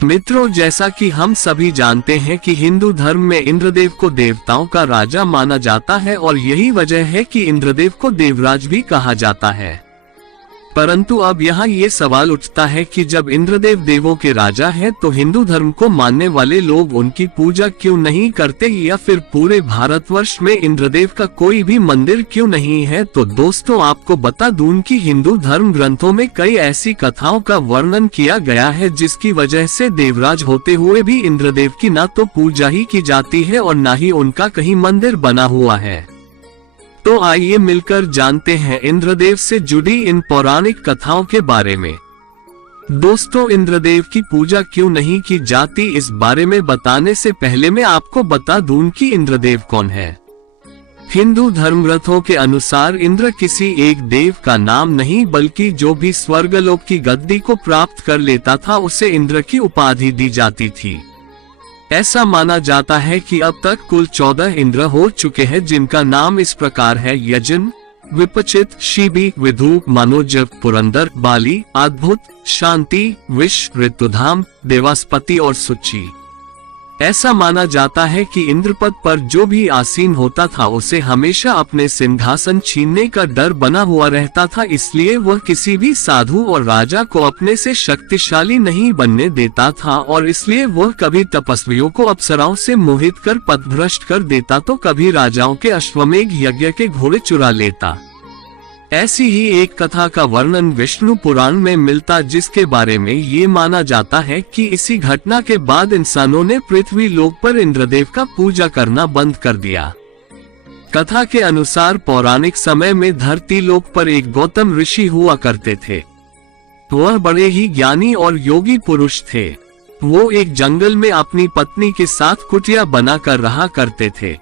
मित्रों, जैसा कि हम सभी जानते हैं कि हिंदू धर्म में इंद्रदेव को देवताओं का राजा माना जाता है और यही वजह है कि इंद्रदेव को देवराज भी कहा जाता है। परंतु अब यहाँ ये सवाल उठता है कि जब इंद्रदेव देवों के राजा हैं, तो हिंदू धर्म को मानने वाले लोग उनकी पूजा क्यों नहीं करते, या फिर पूरे भारतवर्ष में इंद्रदेव का कोई भी मंदिर क्यों नहीं है। तो दोस्तों, आपको बता दूं कि हिंदू धर्म ग्रंथों में कई ऐसी कथाओं का वर्णन किया गया है जिसकी वजह से देवराज होते हुए भी इंद्रदेव की न तो पूजा ही की जाती है और न ही उनका कहीं मंदिर बना हुआ है। तो आइए मिलकर जानते हैं इंद्रदेव से जुड़ी इन पौराणिक कथाओं के बारे में। दोस्तों, इंद्रदेव की पूजा क्यों नहीं की जाती, इस बारे में बताने से पहले मैं आपको बता दूं कि इंद्रदेव कौन है। हिंदू धर्म ग्रंथों के अनुसार इंद्र किसी एक देव का नाम नहीं, बल्कि जो भी स्वर्गलोक की गद्दी को प्राप्त कर लेता था उसे इंद्र की उपाधि दी जाती थी। ऐसा माना जाता है कि अब तक कुल 14 इंद्र हो चुके हैं, जिनका नाम इस प्रकार है: यजन, विपचित, शिबी, विधु, मनोज, पुरंदर, बाली, अद्भुत, शांति, विष, ऋतुधाम, देवास्पति और सुचि। ऐसा माना जाता है कि इंद्रपद पर जो भी आसीन होता था उसे हमेशा अपने सिंहासन छीनने का डर बना हुआ रहता था, इसलिए वह किसी भी साधु और राजा को अपने से शक्तिशाली नहीं बनने देता था, और इसलिए वह कभी तपस्वियों को अप्सराओं से मोहित कर पथभ्रष्ट कर देता, तो कभी राजाओं के अश्वमेघ यज्ञ के घोड़े चुरा लेता। ऐसी ही एक कथा का वर्णन विष्णु पुराण में मिलता, जिसके बारे में ये माना जाता है कि इसी घटना के बाद इंसानों ने पृथ्वी लोक पर इंद्रदेव का पूजा करना बंद कर दिया। कथा के अनुसार पौराणिक समय में धरती लोक पर एक गौतम ऋषि हुआ करते थे। वह बड़े ही ज्ञानी और योगी पुरुष थे। वो एक जंगल में अपनी पत्नी के साथ कुटिया बना कर रहा करते थे।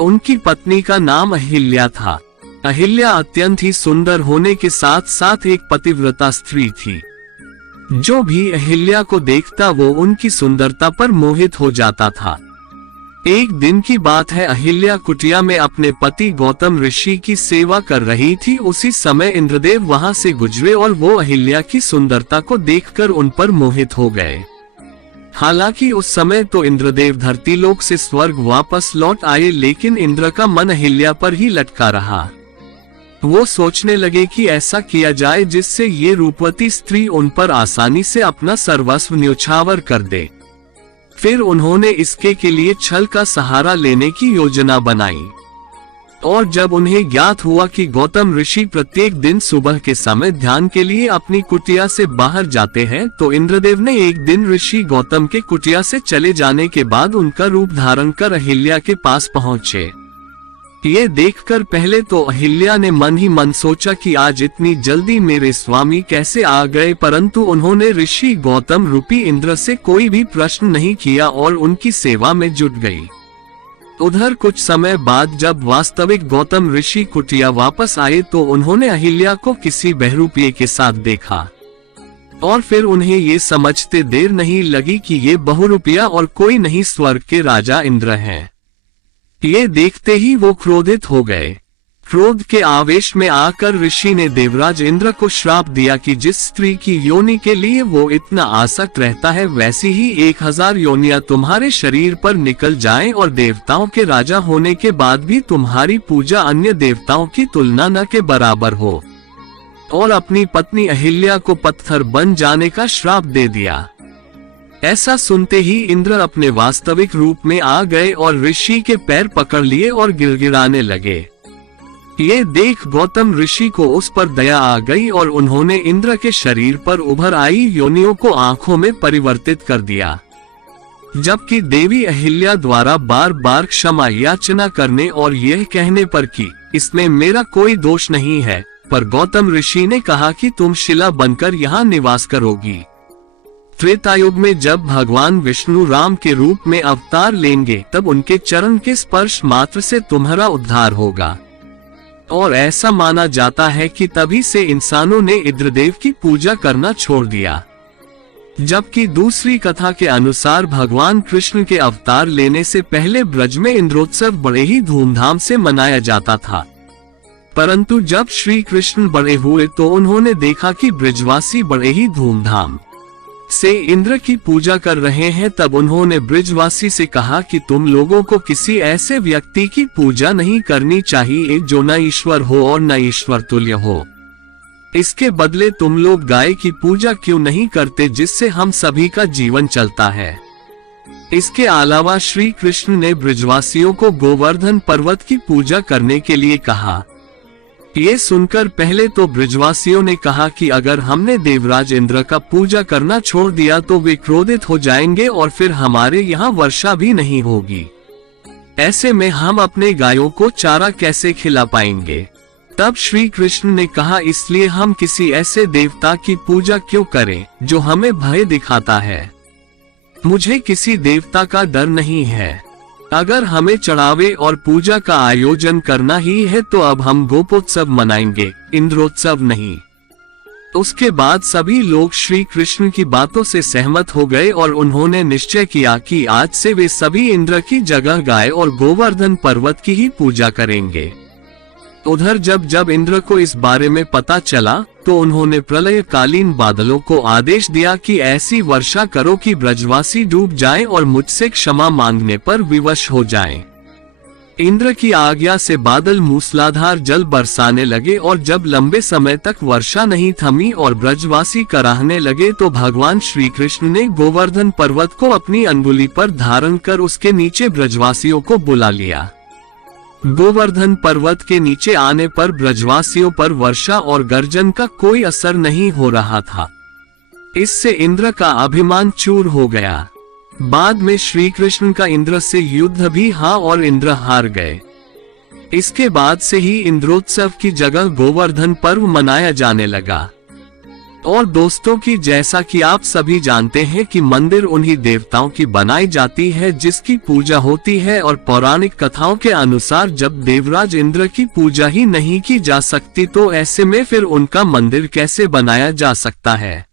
उनकी पत्नी का नाम अहिल्या था। अहिल्या अत्यंत ही सुंदर होने के साथ साथ एक पतिव्रता स्त्री थी। जो भी अहिल्या को देखता वो उनकी सुंदरता पर मोहित हो जाता था। एक दिन की बात है, अहिल्या कुटिया में अपने पति गौतम ऋषि की सेवा कर रही थी। उसी समय इंद्रदेव वहां से गुजरे और वो अहिल्या की सुंदरता को देखकर उन पर मोहित हो गए। हालांकि उस समय तो इंद्रदेव धरती लोक से स्वर्ग वापस लौट आए, लेकिन इंद्र का मन अहिल्या पर ही लटका रहा। वो सोचने लगे कि ऐसा किया जाए जिससे ये रूपवती स्त्री उन पर आसानी से अपना सर्वस्व न्योछावर कर दे। फिर उन्होंने इसके के लिए छल का सहारा लेने की योजना बनाई। और जब उन्हें ज्ञात हुआ कि गौतम ऋषि प्रत्येक दिन सुबह के समय ध्यान के लिए अपनी कुटिया से बाहर जाते हैं, तो इंद्रदेव ने एक दिन ऋषि गौतम के कुटिया से चले जाने के बाद उनका रूप धारण कर अहिल्या के पास पहुँचे। ये देखकर पहले तो अहिल्या ने मन ही मन सोचा कि आज इतनी जल्दी मेरे स्वामी कैसे आ गए, परंतु उन्होंने ऋषि गौतम रूपी इंद्र से कोई भी प्रश्न नहीं किया और उनकी सेवा में जुट गई। उधर कुछ समय बाद जब वास्तविक गौतम ऋषि कुटिया वापस आए, तो उन्होंने अहिल्या को किसी बहरूपिये के साथ देखा, और फिर उन्हें ये समझते देर नहीं लगी कि ये बहुरूपिया और कोई नहीं स्वर्ग के राजा इंद्र हैं। ये देखते ही वो क्रोधित हो गए। क्रोध के आवेश में आकर ऋषि ने देवराज इंद्र को श्राप दिया कि जिस स्त्री की योनि के लिए वो इतना आसक्त रहता है, वैसी ही 1000 योनियां तुम्हारे शरीर पर निकल जाएं और देवताओं के राजा होने के बाद भी तुम्हारी पूजा अन्य देवताओं की तुलना न के बराबर हो। और अपनी पत्नी अहिल्या को पत्थर बन जाने का श्राप दे दिया। ऐसा सुनते ही इंद्र अपने वास्तविक रूप में आ गए और ऋषि के पैर पकड़ लिए और गिड़गिड़ाने लगे। ये देख गौतम ऋषि को उस पर दया आ गई और उन्होंने इंद्र के शरीर पर उभर आई योनियों को आंखों में परिवर्तित कर दिया। जबकि देवी अहिल्या द्वारा बार बार क्षमा याचना करने और यह कहने पर कि इसमें मेरा कोई दोष नहीं है, पर गौतम ऋषि ने कहा कि तुम शिला बनकर यहाँ निवास करोगी। त्रेतायुग में जब भगवान विष्णु राम के रूप में अवतार लेंगे, तब उनके चरण के स्पर्श मात्र से तुम्हारा उद्धार होगा। और ऐसा माना जाता है कि तभी से इंसानों ने इंद्रदेव की पूजा करना छोड़ दिया। जबकि दूसरी कथा के अनुसार भगवान कृष्ण के अवतार लेने से पहले ब्रज में इंद्रोत्सव बड़े ही धूमधाम से मनाया जाता था। परंतु जब श्री कृष्ण बड़े हुए तो उन्होंने देखा कि ब्रजवासी बड़े ही धूमधाम से इंद्र की पूजा कर रहे हैं, तब उन्होंने ब्रिजवासी से कहा कि तुम लोगों को किसी ऐसे व्यक्ति की पूजा नहीं करनी चाहिए जो न ईश्वर हो और न ईश्वर तुल्य हो। इसके बदले तुम लोग गाय की पूजा क्यों नहीं करते, जिससे हम सभी का जीवन चलता है। इसके अलावा श्री कृष्ण ने ब्रिजवासियों को गोवर्धन पर्वत की पूजा करने के लिए कहा। ये सुनकर पहले तो ब्रिजवासियों ने कहा कि अगर हमने देवराज इंद्र का पूजा करना छोड़ दिया तो वे क्रोधित हो जाएंगे और फिर हमारे यहाँ वर्षा भी नहीं होगी। ऐसे में हम अपने गायों को चारा कैसे खिला पाएंगे। तब श्री कृष्ण ने कहा, इसलिए हम किसी ऐसे देवता की पूजा क्यों करें जो हमें भय दिखाता है। मुझे किसी देवता का डर नहीं है। अगर हमें चढ़ावे और पूजा का आयोजन करना ही है तो अब हम गोपोत्सव मनाएंगे, इंद्रोत्सव नहीं। उसके बाद सभी लोग श्री कृष्ण की बातों से सहमत हो गए और उन्होंने निश्चय किया कि आज से वे सभी इंद्र की जगह गाय और गोवर्धन पर्वत की ही पूजा करेंगे। उधर जब इंद्र को इस बारे में पता चला तो उन्होंने प्रलयकालीन बादलों को आदेश दिया कि ऐसी वर्षा करो कि ब्रजवासी डूब जाएं और मुझसे क्षमा मांगने पर विवश हो जाएं। इंद्र की आज्ञा से बादल मूसलाधार जल बरसाने लगे और जब लंबे समय तक वर्षा नहीं थमी और ब्रजवासी कराहने लगे तो भगवान श्री कृष्ण ने गोवर्धन पर्वत को अपनी अंगुली पर धारण कर उसके नीचे ब्रजवासियों को बुला लिया। गोवर्धन पर्वत के नीचे आने पर ब्रजवासियों पर वर्षा और गर्जन का कोई असर नहीं हो रहा था। इससे इंद्र का अभिमान चूर हो गया। बाद में श्री कृष्ण का इंद्र से युद्ध भी हुआ और इंद्र हार गए। इसके बाद से ही इंद्रोत्सव की जगह गोवर्धन पर्व मनाया जाने लगा। और दोस्तों की जैसा कि आप सभी जानते हैं कि मंदिर उन्हीं देवताओं की बनाई जाती है जिसकी पूजा होती है, और पौराणिक कथाओं के अनुसार जब देवराज इंद्र की पूजा ही नहीं की जा सकती तो ऐसे में फिर उनका मंदिर कैसे बनाया जा सकता है।